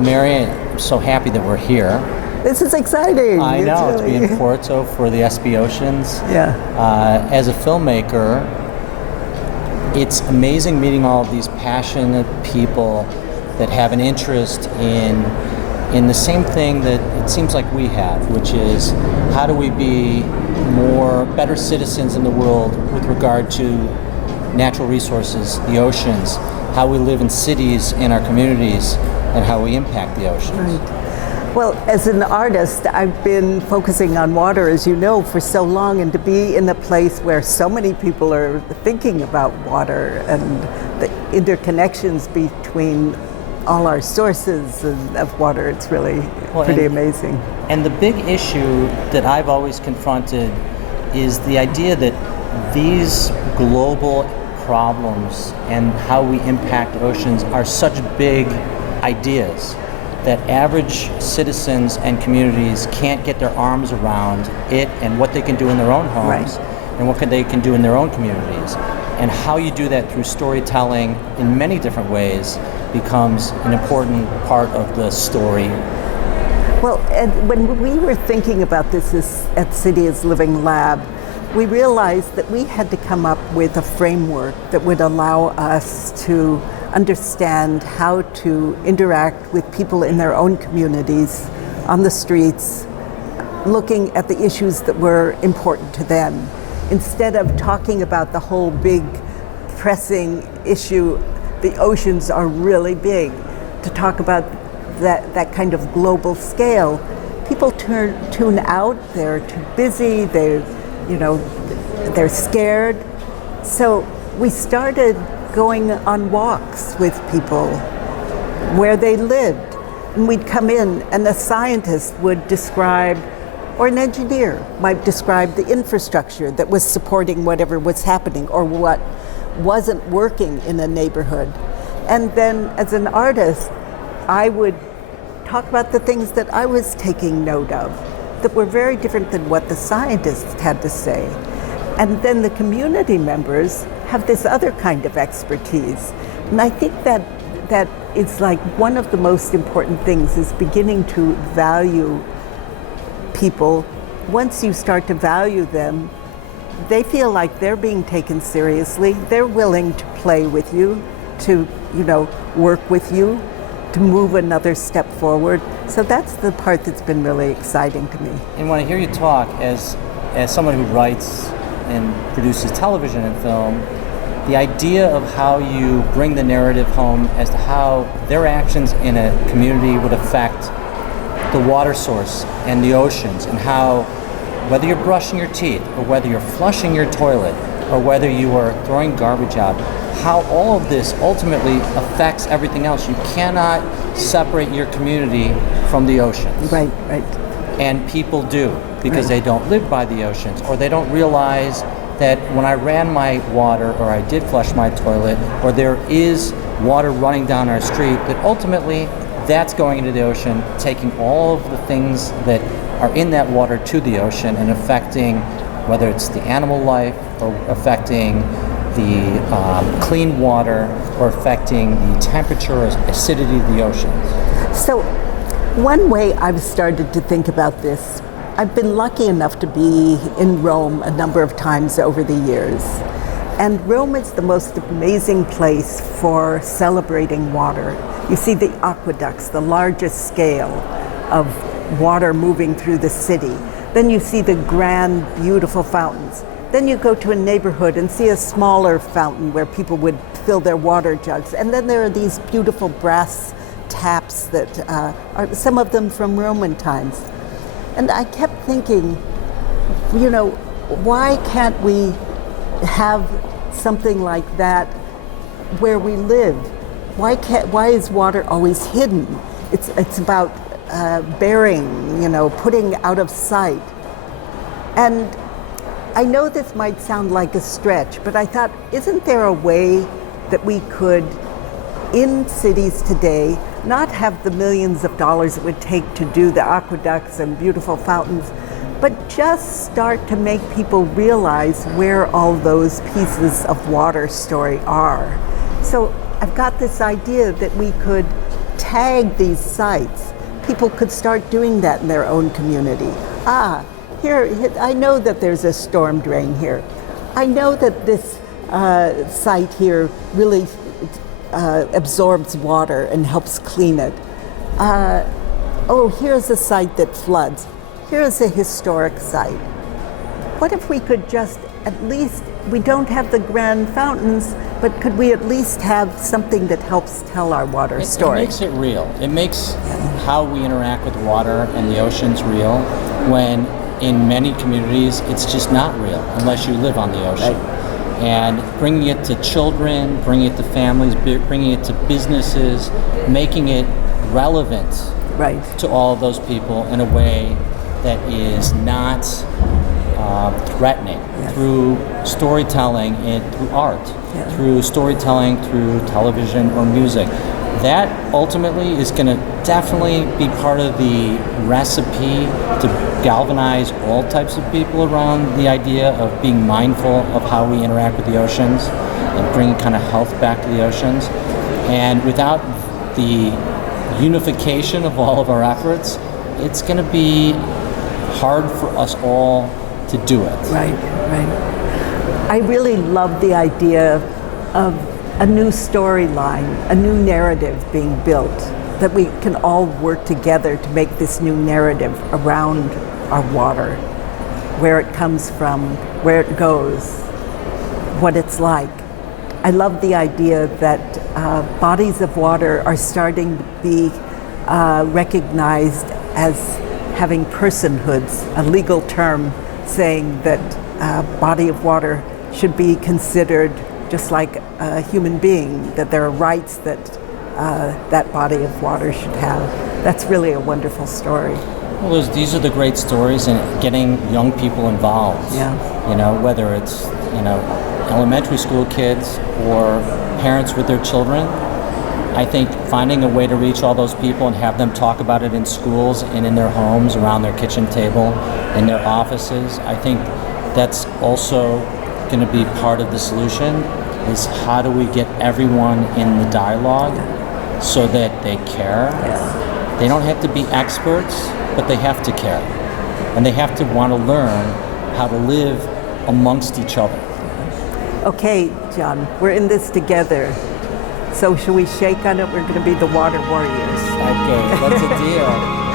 Mary, I'm so happy that we're here. This is exciting. I know, it's to be in Porto for the SB Oceans. Yeah. As a filmmaker, it's amazing meeting all of these passionate people that have an interest in the same thing that it seems like we have, which is how do we be better citizens in the world with regard to natural resources, the oceans, how we live in cities, in our communities, and how we impact the oceans. Right. Well, as an artist, I've been focusing on water, as you know, for so long, and to be in a place where so many people are thinking about water and the interconnections between all our sources of water, it's really pretty amazing. And the big issue that I've always confronted is the idea that these global problems and how we impact oceans are such big ideas that average citizens and communities can't get their arms around it and what they can do in their own homes and what they can do in their own communities. And how you do that through storytelling in many different ways becomes an important part of the story. Well, and when we were thinking about this at City is Living Lab, we realized that we had to come up with a framework that would allow us to understand how to interact with people in their own communities, on the streets, looking at the issues that were important to them. Instead of talking about the whole big pressing issue, the oceans are really big, to talk about that kind of global scale. People tune out, they're too busy, they're scared. So we started going on walks with people where they lived. And we'd come in and the scientist would describe, or an engineer might describe the infrastructure that was supporting whatever was happening or what wasn't working in a neighborhood. And then as an artist, I would talk about the things that I was taking note of that were very different than what the scientists had to say. And then the community members have this other kind of expertise. And I think that it's like one of the most important things is beginning to value people. Once you start to value them, they feel like they're being taken seriously. They're willing to play with you, to work with you, to move another step forward. So that's the part that's been really exciting to me. And when I hear you talk, as someone who writes and produces television and film, the idea of how you bring the narrative home as to how their actions in a community would affect the water source and the oceans, and how whether you're brushing your teeth or whether you're flushing your toilet or whether you are throwing garbage out, how all of this ultimately affects everything else. You cannot separate your community from the oceans. Right. And people do, because they don't live by the oceans, or they don't realize that when I ran my water, or I did flush my toilet, or there is water running down our street, that ultimately that's going into the ocean, taking all of the things that are in that water to the ocean and affecting whether it's the animal life or affecting the clean water or affecting the temperature or acidity of the ocean. So one way I've started to think about this, I've been lucky enough to be in Rome a number of times over the years. And Rome is the most amazing place for celebrating water. You see the aqueducts, the largest scale of water moving through the city. Then you see the grand, beautiful fountains. Then you go to a neighborhood and see a smaller fountain where people would fill their water jugs. And then there are these beautiful brass taps that are some of them from Roman times. And I kept thinking, why can't we have something like that where we live? Why is water always hidden? It's about bearing, putting out of sight. And I know this might sound like a stretch, but I thought, isn't there a way that we could, in cities today, not have the millions of dollars it would take to do the aqueducts and beautiful fountains, but just start to make people realize where all those pieces of water story are. So I've got this idea that we could tag these sites, people could start doing that in their own community. Here, I know that there's a storm drain here. I know that this site here really absorbs water and helps clean it. Here's a site that floods. Here's a historic site. What if we could just at least, we don't have the grand fountains, but could we at least have something that helps tell our water story? It makes it real. It makes how we interact with water and the oceans real, when in many communities it's just not real unless you live on the ocean. Right. And bringing it to children, bringing it to families, bringing it to businesses, making it relevant to all of those people in a way that is not threatening, through storytelling and through art, through storytelling, through television or music. That ultimately is going to definitely be part of the recipe to galvanize all types of people around the idea of being mindful of how we interact with the oceans and bringing kind of health back to the oceans. And without the unification of all of our efforts, it's going to be hard for us all to do it. Right. I really love the idea of a new storyline, a new narrative being built, that we can all work together to make this new narrative around our water, where it comes from, where it goes, what it's like. I love the idea that bodies of water are starting to be recognized as having personhoods, a legal term saying that a body of water should be considered just like a human being, that there are rights that that body of water should have. That's really a wonderful story. Well, these are the great stories, and getting young people involved. Yeah. You know, whether it's, elementary school kids or parents with their children. I think finding a way to reach all those people and have them talk about it in schools and in their homes, around their kitchen table, in their offices, I think that's also going to be part of the solution, is how do we get everyone in the dialogue so that they care. Yeah. They don't have to be experts, but they have to care. And they have to want to learn how to live amongst each other. Okay, John, we're in this together. So should we shake on it? We're going to be the water warriors. Okay, that's a deal.